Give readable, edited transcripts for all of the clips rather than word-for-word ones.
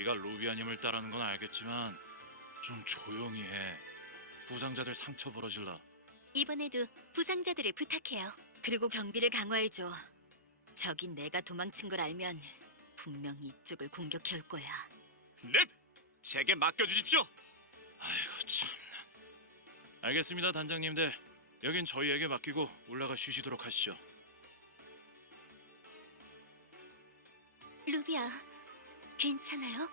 네가 루비아님을 따르는 건 알겠지만 좀 조용히 해. 부상자들 상처 벌어질라. 이번에도 부상자들을 부탁해요. 그리고 경비를 강화해줘. 적이 내가 도망친 걸 알면 분명 이쪽을 공격해 올 거야. 넵! 제게 맡겨주십시오. 아이고 참나. 알겠습니다, 단장님들. 여긴 저희에게 맡기고 올라가 쉬시도록 하시죠. 루비아, 괜찮아요?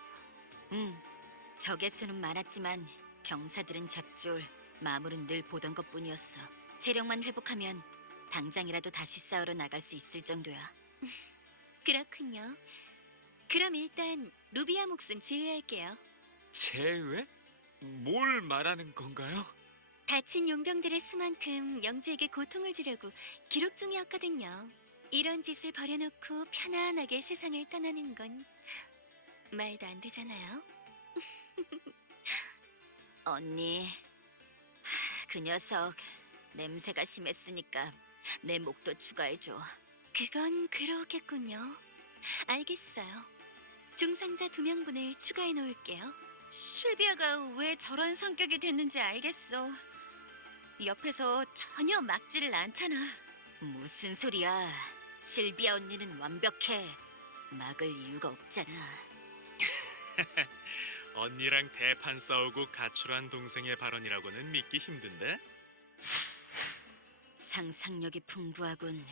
적의 수는 많았지만 병사들은 잡졸, 마물은 늘 보던 것뿐이었어. 체력만 회복하면 당장이라도 다시 싸우러 나갈 수 있을 정도야. 그렇군요. 그럼 일단 루비아 몫은 제외할게요. 제외? 뭘 말하는 건가요? 다친 용병들의 수만큼 영주에게 고통을 주려고 기록 중이었거든요. 이런 짓을 버려놓고 편안하게 세상을 떠나는 건 말도 안 되잖아요. 언니, 그 녀석 냄새가 심했으니까 내 목도 추가해줘. 그건 그러겠군요. 알겠어요. 중상자 2명분을 추가해 놓을게요. 실비아가 왜 저런 성격이 됐는지 알겠어. 옆에서 전혀 막지를 않잖아. 무슨 소리야? 실비아 언니는 완벽해. 막을 이유가 없잖아. 언니랑 대판 싸우고 가출한 동생의 발언이라고는 믿기 힘든데? 상상력이 풍부하군.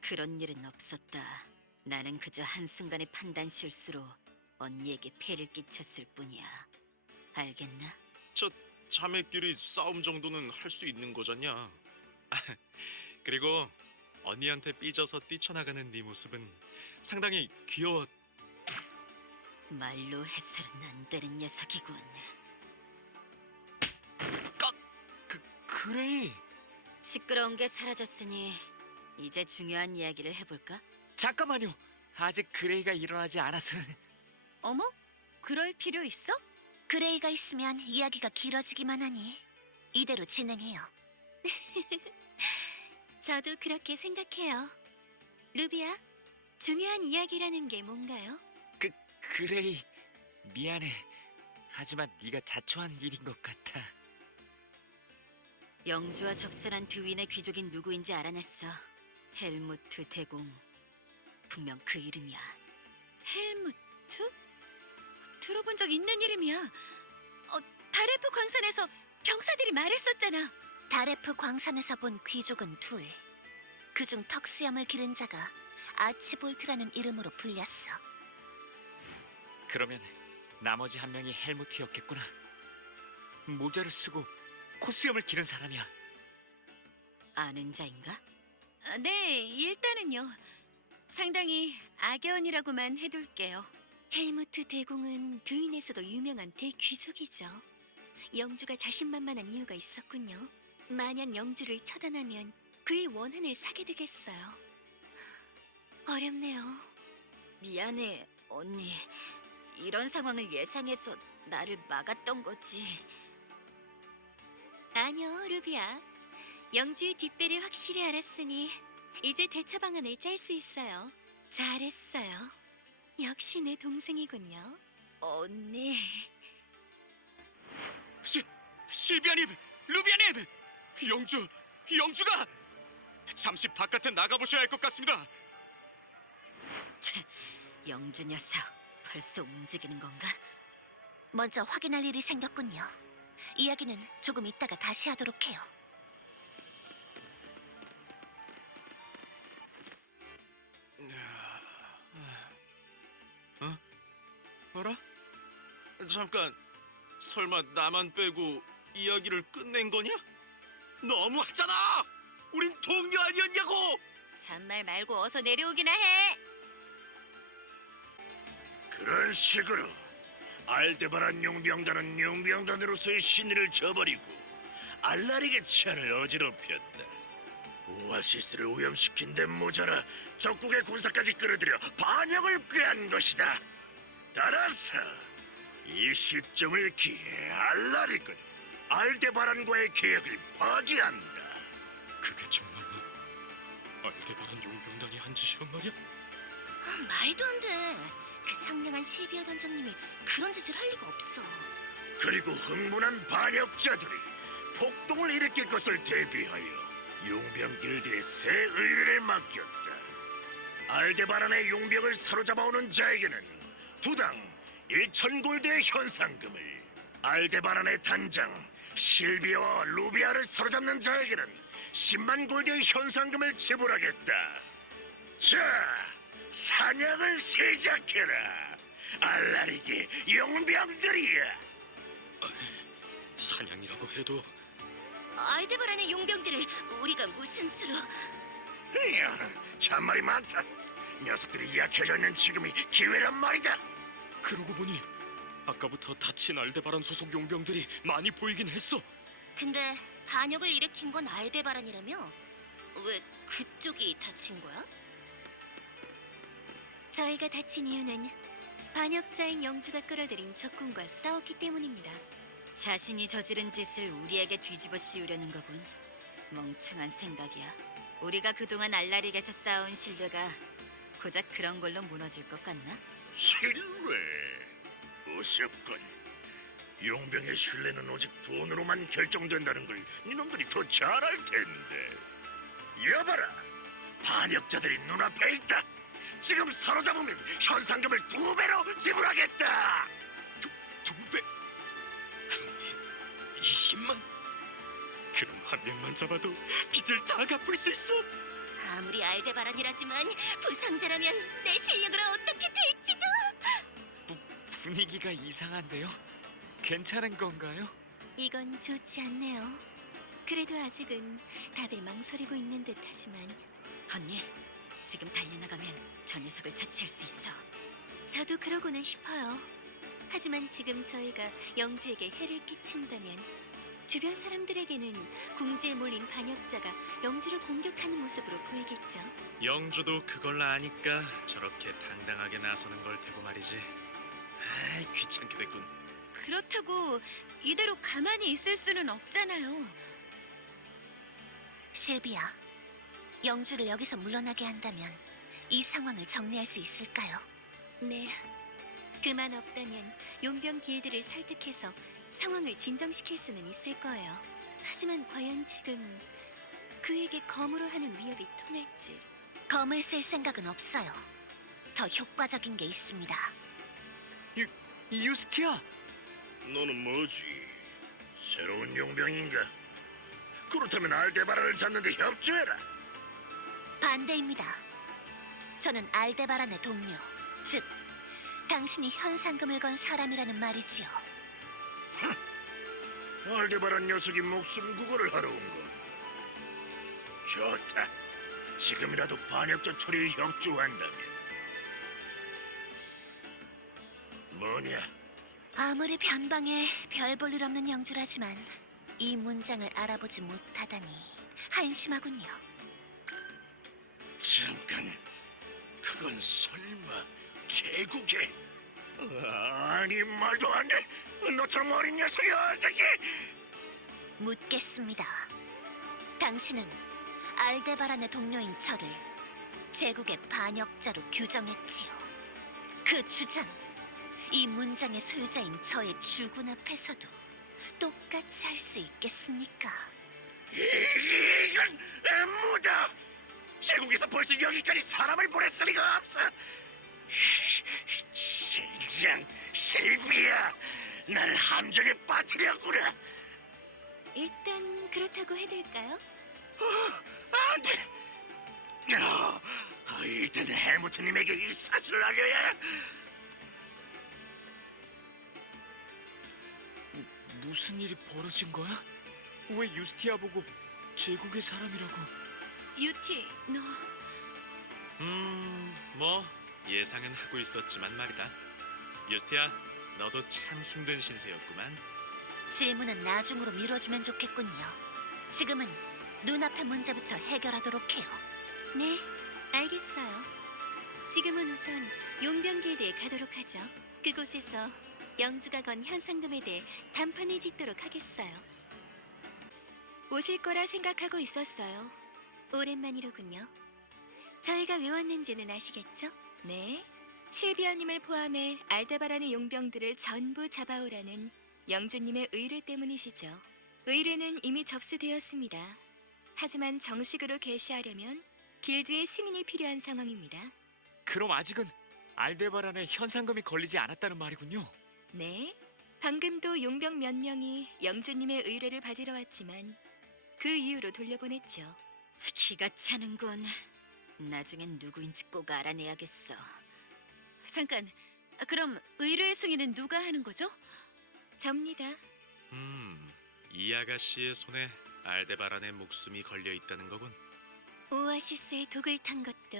그런 일은 없었다. 나는 그저 한순간의 판단 실수로 언니에게 폐를 끼쳤을 뿐이야. 알겠나? 저 자매끼리 싸움 정도는 할 수 있는 거잖냐. 그리고 언니한테 삐져서 뛰쳐나가는 네 모습은 상당히 귀여워. 말로 해서는 안 되는 녀석이군. 그레이, 시끄러운 게 사라졌으니 이제 중요한 이야기를 해볼까? 잠깐만요. 아직 그레이가 일어나지 않아서. 어머? 그럴 필요 있어? 그레이가 있으면 이야기가 길어지기만 하니 이대로 진행해요. 저도 그렇게 생각해요. 루비아, 중요한 이야기라는 게 뭔가요? 그레이, 미안해. 하지만 네가 자초한 일인 것 같아. 영주와 접선한 드윈의 귀족인 누구인지 알아냈어. 헬무트 대공. 분명 그 이름이야. 헬무트? 들어본 적 있는 이름이야. 다레프 광산에서 병사들이 말했었잖아. 다레프 광산에서 본 귀족은 둘. 그중 턱수염을 기른 자가 아치볼트라는 이름으로 불렸어. 그러면 나머지 한 명이 헬무트였겠구나. 모자를 쓰고 코수염을 기른 사람이야. 아는 자인가? 네, 일단은요. 상당히 악연이라고만 해둘게요. 헬무트 대공은 드윈에서도 유명한 대귀족이죠. 영주가 자신만만한 이유가 있었군요. 만약 영주를 처단하면 그의 원한을 사게 되겠어요. 어렵네요. 미안해, 언니. 이런 상황을 예상해서 나를 막았던 거지. 아니요, 루비아. 영주의 뒷배를 확실히 알았으니 이제 대처 방안을 짤 수 있어요. 잘했어요. 역시 내 동생이군요. 언니. 실비아님, 루비아님, 영주가 잠시 바깥에 나가보셔야 할 것 같습니다. 영주 녀석 벌써 움직이는 건가? 먼저 확인할 일이 생겼군요. 이야기는 조금 이따가 다시 하도록 해요. 어라? 잠깐, 설마 나만 빼고 이야기를 끝낸 거냐? 너무하잖아! 우린 동료 아니었냐고! 잔말 말고 어서 내려오기나 해. 그런 식으로 알데바란 용병단은 용병단으로서의 신의를 저버리고 알라릭의 치안을 어지럽혔다. 오아시스를 오염시킨 데 모자라 적국의 군사까지 끌어들여 반역을 꾀한 것이다. 따라서 이 시점을 기해 알라릭은 알데바란과의 계약을 파기한다. 그게 정말로 알데바란 용병단이 한 짓이란 말이야? 말도 안 돼. 그 상냥한 실비아 단장님이 그런 짓을 할 리가 없어. 그리고 흥분한 반역자들이 폭동을 일으킬 것을 대비하여 용병 길드에 새 의뢰를 맡겼다. 알데바란의 용병을 사로잡아오는 자에게는 두당 1,000골드의 현상금을, 알데바란의 단장 실비아와 루비아를 사로잡는 자에게는 10만 골드의 현상금을 지불하겠다. 자, 사냥을 시작해라. 알라리게 용병들이야. 사냥이라고 해도 알데바란의 용병들을 우리가 무슨 수로... 이야, 참말이 많다. 녀석들이 약해져 있는 지금이 기회란 말이다. 그러고 보니 아까부터 다친 알데바란 소속 용병들이 많이 보이긴 했어. 근데 반역을 일으킨 건 알데바란이라며? 왜 그쪽이 다친 거야? 저희가 다친 이유는 반역자인 영주가 끌어들인 적군과 싸웠기 때문입니다. 자신이 저지른 짓을 우리에게 뒤집어 씌우려는 거군. 멍청한 생각이야. 우리가 그동안 알라릭에서 쌓아온 신뢰가 고작 그런 걸로 무너질 것 같나? 신뢰. 우습군. 용병의 신뢰는 오직 돈으로만 결정된다는 걸 이놈들이 더 잘 알 텐데. 여봐라, 반역자들이 눈앞에 있다. 지금 사로잡으면 현상금을 2배로 지불하겠다. 두 배? 그럼 20만? 그럼 한 명만 잡아도 빚을 다 갚을 수 있어. 아무리 알데바란이라지만 부상자라면 내 실력으로 어떻게 될지도... 분위기가 이상한데요? 괜찮은 건가요? 이건 좋지 않네요. 그래도 아직은 다들 망설이고 있는 듯하지만 언니, 지금 달려나가면 저 녀석을 처치할 수 있어. 저도 그러고는 싶어요. 하지만 지금 저희가 영주에게 해를 끼친다면 주변 사람들에게는 궁지에 몰린 반역자가 영주를 공격하는 모습으로 보이겠죠. 영주도 그걸 아니까 저렇게 당당하게 나서는 걸 테고 말이지. 아이, 귀찮게 됐군. 그렇다고 이대로 가만히 있을 수는 없잖아요. 실비아, 영주를 여기서 물러나게 한다면 이 상황을 정리할 수 있을까요? 네. 그만 없다면 용병 길드를 설득해서 상황을 진정시킬 수는 있을 거예요. 하지만 과연 지금 그에게 검으로 하는 위협이 통할지. 검을 쓸 생각은 없어요. 더 효과적인 게 있습니다. 유스티아! 너는 뭐지? 새로운 용병인가? 그렇다면 알데바란을 잡는데 협조해라. 반대입니다. 저는 알데바란의 동료, 즉 당신이 현상금을 건 사람이라는 말이지요. 알데바란 녀석이 목숨 구걸을 하러 온 건가? 좋다. 지금이라도 반역자 처리에 협조한다면. 뭐냐? 아무리 변방에 별 볼 일 없는 영주라지만 이 문장을 알아보지 못하다니 한심하군요. 잠깐, 그건 설마 제국의... 아니, 말도 안 돼. 너처럼 어린 녀석이 어떻게... 묻겠습니다. 당신은 알데바란의 동료인 저를 제국의 반역자로 규정했지요. 그 주장, 이 문장의 소유자인 저의 주군 앞에서도 똑같이 할 수 있겠습니까? 이건 무다. 제국에서 벌써 여기까지 사람을 보냈을 리가 없어. 실장, 실비야, 날 함정에 빠뜨렸구나. 일단 그렇다고 해둘까요? 안 돼. 일단 헬무트님에게 이 사실을 알려야 해. 무슨 일이 벌어진 거야? 왜 유스티아 보고 제국의 사람이라고? 유티, 너... 뭐 예상은 하고 있었지만 말이다. 유스티아, 너도 참 힘든 신세였구만. 질문은 나중으로 미뤄주면 좋겠군요. 지금은 눈앞의 문제부터 해결하도록 해요. 네, 알겠어요. 지금은 우선 용병 길드에 가도록 하죠. 그곳에서 영주가 건 현상금에 대해 담판을 짓도록 하겠어요. 오실 거라 생각하고 있었어요. 오랜만이로군요. 저희가 왜 왔는지는 아시겠죠? 네, 실비아님을 포함해 알데바란의 용병들을 전부 잡아오라는 영주님의 의뢰 때문이시죠. 의뢰는 이미 접수되었습니다. 하지만 정식으로 개시하려면 길드의 승인이 필요한 상황입니다. 그럼 아직은 알데바란에 현상금이 걸리지 않았다는 말이군요. 네, 방금도 용병 몇 명이 영주님의 의뢰를 받으러 왔지만 그 이후로 돌려보냈죠. 기가 차는군. 나중엔 누구인지 꼭 알아내야겠어. 잠깐, 그럼 의뢰의 승인은 누가 하는 거죠? 접니다. 이 아가씨의 손에 알데바란의 목숨이 걸려 있다는 거군. 오아시스에 독을 탄 것도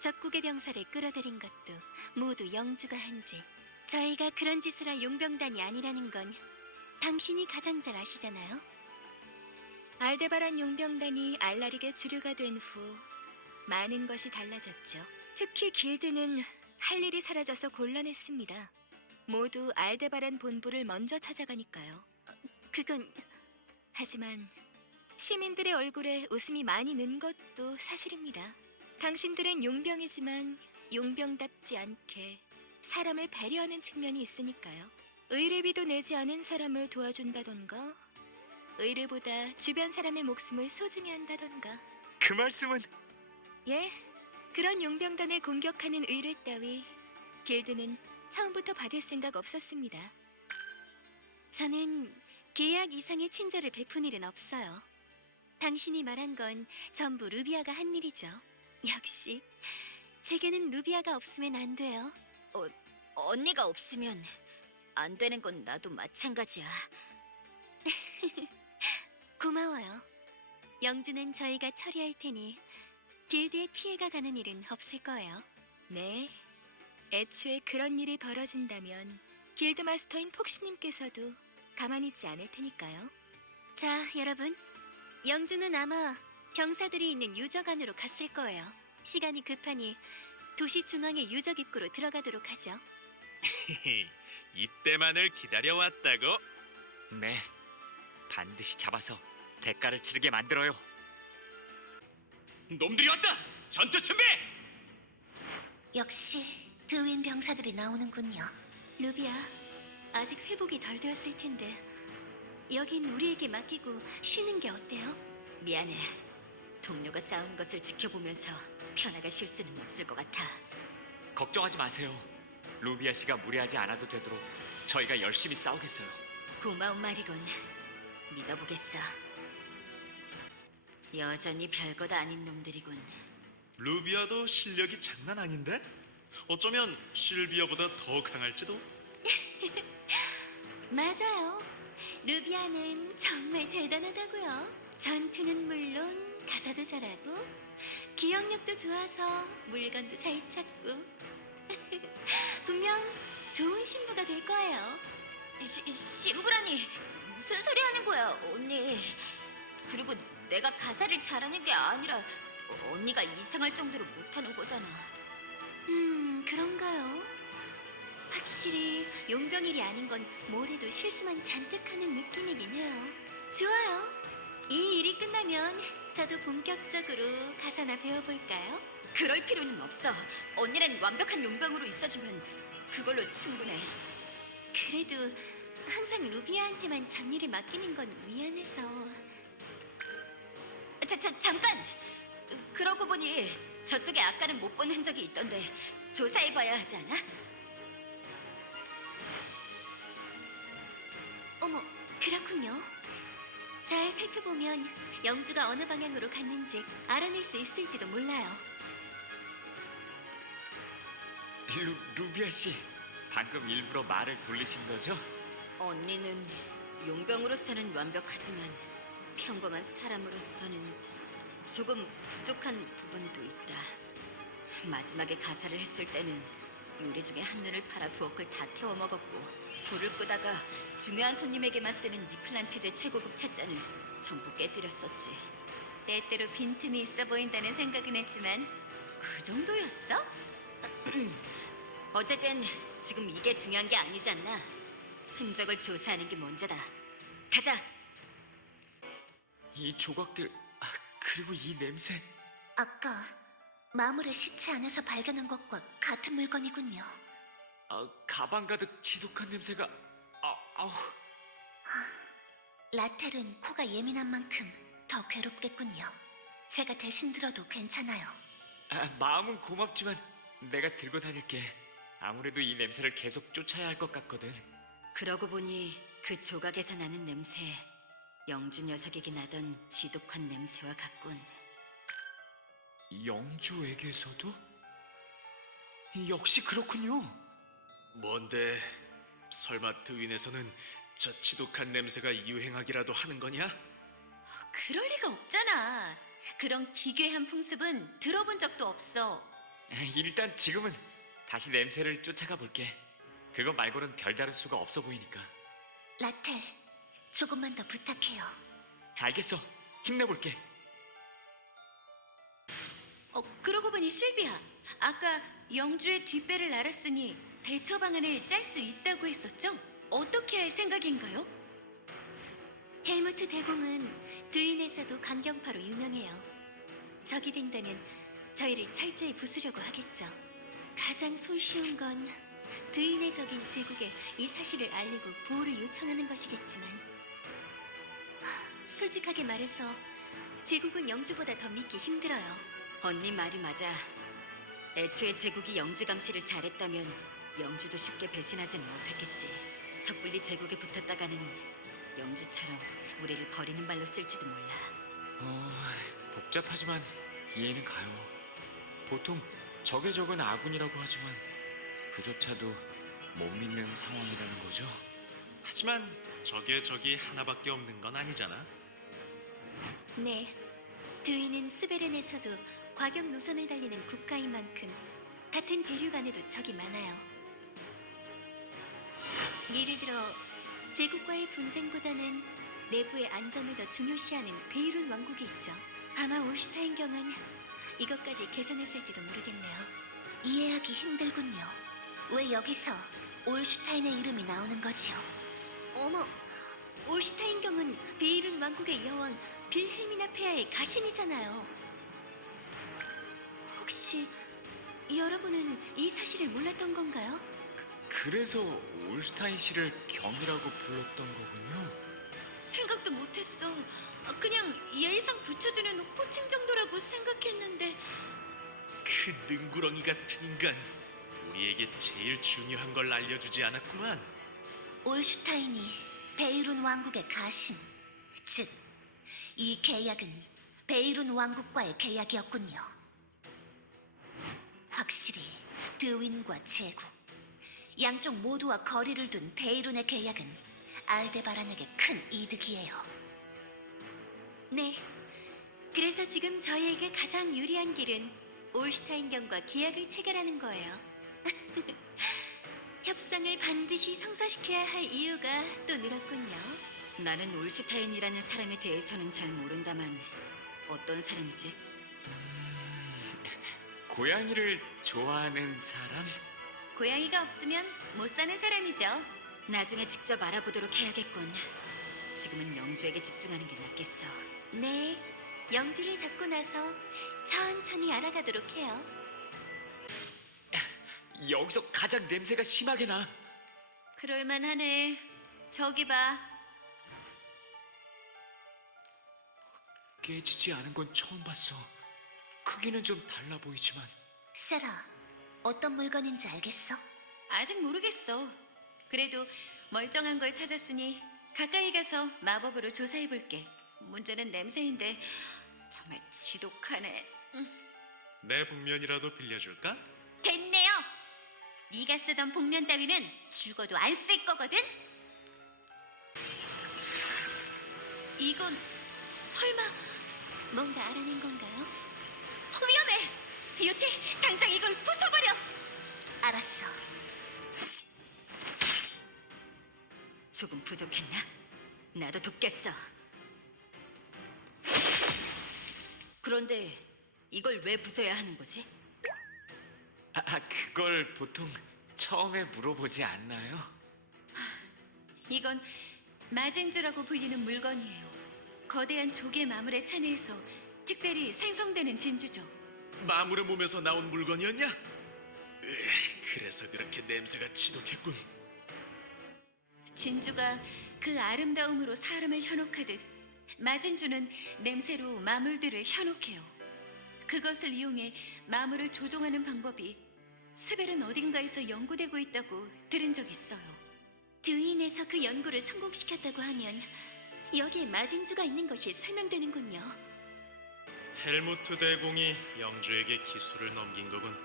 적국의 병사를 끌어들인 것도 모두 영주가 한 짓. 저희가 그런 짓을 할 용병단이 아니라는 건 당신이 가장 잘 아시잖아요. 알데바란 용병단이 알라릭의 주류가 된 후 많은 것이 달라졌죠. 특히 길드는 할 일이 사라져서 곤란했습니다. 모두 알데바란 본부를 먼저 찾아가니까요. 그건... 하지만 시민들의 얼굴에 웃음이 많이 는 것도 사실입니다. 당신들은 용병이지만 용병답지 않게 사람을 배려하는 측면이 있으니까요. 의뢰비도 내지 않은 사람을 도와준다던가 의뢰보다 주변 사람의 목숨을 소중히 한다던가. 그 말씀은 예, 그런 용병단을 공격하는 의뢰 따위 길드는 처음부터 받을 생각 없었습니다. 저는 계약 이상의 친절을 베푼 일은 없어요. 당신이 말한 건 전부 루비아가 한 일이죠. 역시 제게는 루비아가 없으면 안 돼요. 언니가 없으면 안 되는 건 나도 마찬가지야. 고마워요. 영주는 저희가 처리할 테니 길드에 피해가 가는 일은 없을 거예요. 네. 애초에 그런 일이 벌어진다면 길드 마스터인 폭시님께서도 가만히 있지 않을 테니까요. 자, 여러분. 영주는 아마 병사들이 있는 유적 안으로 갔을 거예요. 시간이 급하니 도시 중앙의 유적 입구로 들어가도록 하죠. 이때만을 기다려왔다고? 네, 반드시 잡아서 대가를 치르게 만들어요. 놈들이 왔다. 전투 준비. 역시 드윈 병사들이 나오는군요. 루비아, 아직 회복이 덜 되었을 텐데 여긴 우리에게 맡기고 쉬는 게 어때요? 미안해. 동료가 싸우는 것을 지켜보면서 편하게 쉴 수는 없을 것 같아. 걱정하지 마세요. 루비아 씨가 무리하지 않아도 되도록 저희가 열심히 싸우겠어요. 고마운 말이군. 믿어보겠어. 여전히 별것 아닌 놈들이군. 루비아도 실력이 장난 아닌데? 어쩌면 실비아보다 더 강할지도? 맞아요. 루비아는 정말 대단하다고요. 전투는 물론 가사도 잘하고 기억력도 좋아서 물건도 잘 찾고 분명 좋은 신부가 될 거예요. 신부라니 무슨 소리 하는 거야, 언니? 그리고 내가 가사를 잘하는 게 아니라 언니가 이상할 정도로 못하는 거잖아. 그런가요? 확실히 용병일이 아닌 건 뭘 해도 실수만 잔뜩 하는 느낌이긴 해요. 좋아요. 이 일이 끝나면 저도 본격적으로 가사나 배워볼까요? 그럴 필요는 없어. 언니는 완벽한 용병으로 있어주면 그걸로 충분해. 그래도 항상 루비아한테만 잡일을 맡기는 건 미안해서. 잠깐! 그러고 보니 저쪽에 아까는 못 본 흔적이 있던데 조사해봐야 하지 않아? 어머, 그렇군요. 잘 살펴보면 영주가 어느 방향으로 갔는지 알아낼 수 있을지도 몰라요. 루비아 씨, 방금 일부러 말을 돌리신 거죠? 언니는 용병으로서는 완벽하지만 평범한 사람으로서는 조금 부족한 부분도 있다. 마지막에 가사를 했을 때는 요리 중에 한눈을 팔아 부엌을 다 태워 먹었고 불을 끄다가 중요한 손님에게만 쓰는 니플란티제 최고급 찻잔을 전부 깨뜨렸었지. 때때로 빈틈이 있어 보인다는 생각은 했지만 그 정도였어? 어쨌든 지금 이게 중요한 게 아니지 않나? 흔적을 조사하는 게 먼저다. 가자. 이 조각들, 그리고 이 냄새. 아까 마물의 시체 안에서 발견한 것과 같은 물건이군요. 가방 가득 지독한 냄새가. 아우. 라텔은 코가 예민한 만큼 더 괴롭겠군요. 제가 대신 들어도 괜찮아요. 마음은 고맙지만 내가 들고 다닐게. 아무래도 이 냄새를 계속 쫓아야 할 것 같거든. 그러고 보니 그 조각에서 나는 냄새, 영주 녀석에게 나던 지독한 냄새와 같군. 영주에게서도? 역시 그렇군요. 뭔데? 설마 드윈에서는 저 지독한 냄새가 유행하기라도 하는 거냐? 그럴 리가 없잖아. 그런 기괴한 풍습은 들어본 적도 없어. 일단 지금은 다시 냄새를 쫓아가 볼게. 그거 말고는 별다른 수가 없어 보이니까. 라텔, 조금만 더 부탁해요. 알겠어. 힘내볼게. 그러고 보니 실비야, 아까 영주의 뒷배를 알았으니 대처 방안을 짤 수 있다고 했었죠? 어떻게 할 생각인가요? 헬무트 대공은 드윈에서도 강경파로 유명해요. 적이 된다면 저희를 철저히 부수려고 하겠죠. 가장 손쉬운 건 드윈의 적인 제국에 이 사실을 알리고 보호를 요청하는 것이겠지만, 솔직하게 말해서 제국은 영주보다 더 믿기 힘들어요. 언니 말이 맞아. 애초에 제국이 영지 감시를 잘했다면 영주도 쉽게 배신하지는 못했겠지. 섣불리 제국에 붙었다가는 영주처럼 우리를 버리는 발로 쓸지도 몰라. 복잡하지만 이해는 가요. 보통 적의 적은 아군이라고 하지만 그조차도 못 믿는 상황이라는 거죠. 하지만 적의 적이 하나밖에 없는 건 아니잖아. 네, 드윈은 스베른에서도 과격 노선을 달리는 국가인 만큼 같은 대륙 안에도 적이 많아요. 예를 들어 제국과의 분쟁보다는 내부의 안전을 더 중요시하는 베이룬 왕국이 있죠. 아마 올슈타인경은 이것까지 계산했을지도 모르겠네요. 이해하기 힘들군요. 왜 여기서 올슈타인의 이름이 나오는 거지요? 어머, 올슈타인경은 베이룬 왕국의 여왕 빌헬미나 폐하의 가신이잖아요. 혹시 여러분은 이 사실을 몰랐던 건가요? 그래서 올슈타인 씨를 경이라고 불렀던 거군요. 생각도 못했어. 그냥 예의상 붙여주는 호칭 정도라고 생각했는데. 그 능구렁이 같은 인간, 우리에게 제일 중요한 걸 알려주지 않았구만. 올슈타인이 베이룬 왕국의 가신, 즉, 이 계약은 베이룬 왕국과의 계약이었군요. 확실히 드윈과 제국, 양쪽 모두와 거리를 둔 베이룬의 계약은 알데바란에게 큰 이득이에요. 네, 그래서 지금 저희에게 가장 유리한 길은 올슈타인경과 계약을 체결하는 거예요. 협상을 반드시 성사시켜야 할 이유가 또 늘었군요. 나는 올슈타인이라는 사람에 대해서는 잘 모른다만 어떤 사람이지? 고양이를 좋아하는 사람? 고양이가 없으면 못 사는 사람이죠. 나중에 직접 알아보도록 해야겠군. 지금은 영주에게 집중하는 게 낫겠어. 네, 영주를 잡고 나서 천천히 알아가도록 해요. 여기서 가장 냄새가 심하게 나. 그럴만하네. 저기 봐. 깨지지 않은 건 처음 봤어. 크기는 좀 달라 보이지만. 세라, 어떤 물건인지 알겠어? 아직 모르겠어. 그래도 멀쩡한 걸 찾았으니 가까이 가서 마법으로 조사해볼게. 문제는 냄새인데 정말 지독하네. 내 복면이라도 빌려줄까? 됐네요. 네가 쓰던 복면 따위는 죽어도 안 쓸 거거든. 이건 설마 뭔가 알아낸 건가요? 위험해. 유티, 당장 이걸 부숴버려. 알았어. 조금 부족했나? 나도 돕겠어. 그런데 이걸 왜 부숴야 하는 거지? 그걸 보통 처음에 물어보지 않나요? 이건 마젠주라고 불리는 물건이에요. 거대한 조개 마물의 잔해에서 특별히 생성되는 진주죠. 마물의 몸에서 나온 물건이었냐? 그래서 그렇게 냄새가 지독했군. 진주가 그 아름다움으로 사람을 현혹하듯 마진주는 냄새로 마물들을 현혹해요. 그것을 이용해 마물을 조종하는 방법이 스벨은 어딘가에서 연구되고 있다고 들은 적 있어요. 듀인에서 그 연구를 성공시켰다고 하면 여기에 마진주가 있는 것이 설명되는군요. 헬무트 대공이 영주에게 기술을 넘긴 거군.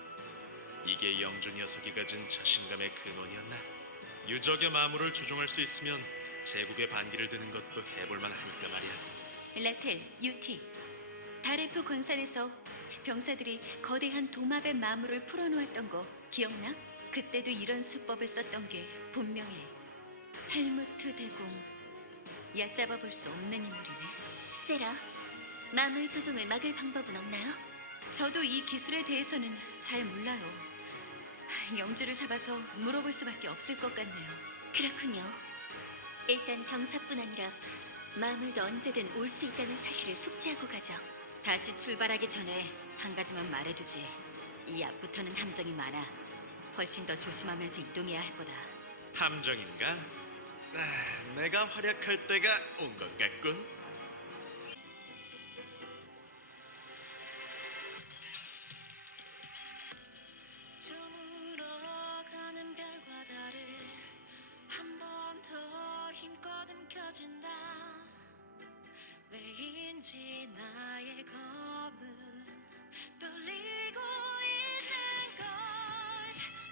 이게 영주 녀석이 가진 자신감의 근원이었나? 유적의 마물을 조종할 수 있으면 제국의 반기를 드는 것도 해볼만 하니까 말이야. 라텔, 유티, 다레프 건설에서 병사들이 거대한 도마뱀 마물을 풀어놓았던 거 기억나? 그때도 이런 수법을 썼던 게 분명해. 헬무트 대공, 얕잡아 볼 수 없는 인물이네. 세라, 마물 조종을 막을 방법은 없나요? 저도 이 기술에 대해서는 잘 몰라요. 영주를 잡아서 물어볼 수밖에 없을 것 같네요. 그렇군요. 일단 병사뿐 아니라 마물도 언제든 올 수 있다는 사실을 숙지하고 가죠. 다시 출발하기 전에 한 가지만 말해두지. 이 앞부터는 함정이 많아. 훨씬 더 조심하면서 이동해야 할 거다. 함정인가? 내가 활약할 때가 온 것 같군. 저물어가는 별과 달을 한 번 더 힘껏 움켜쥔다. 왜인지 난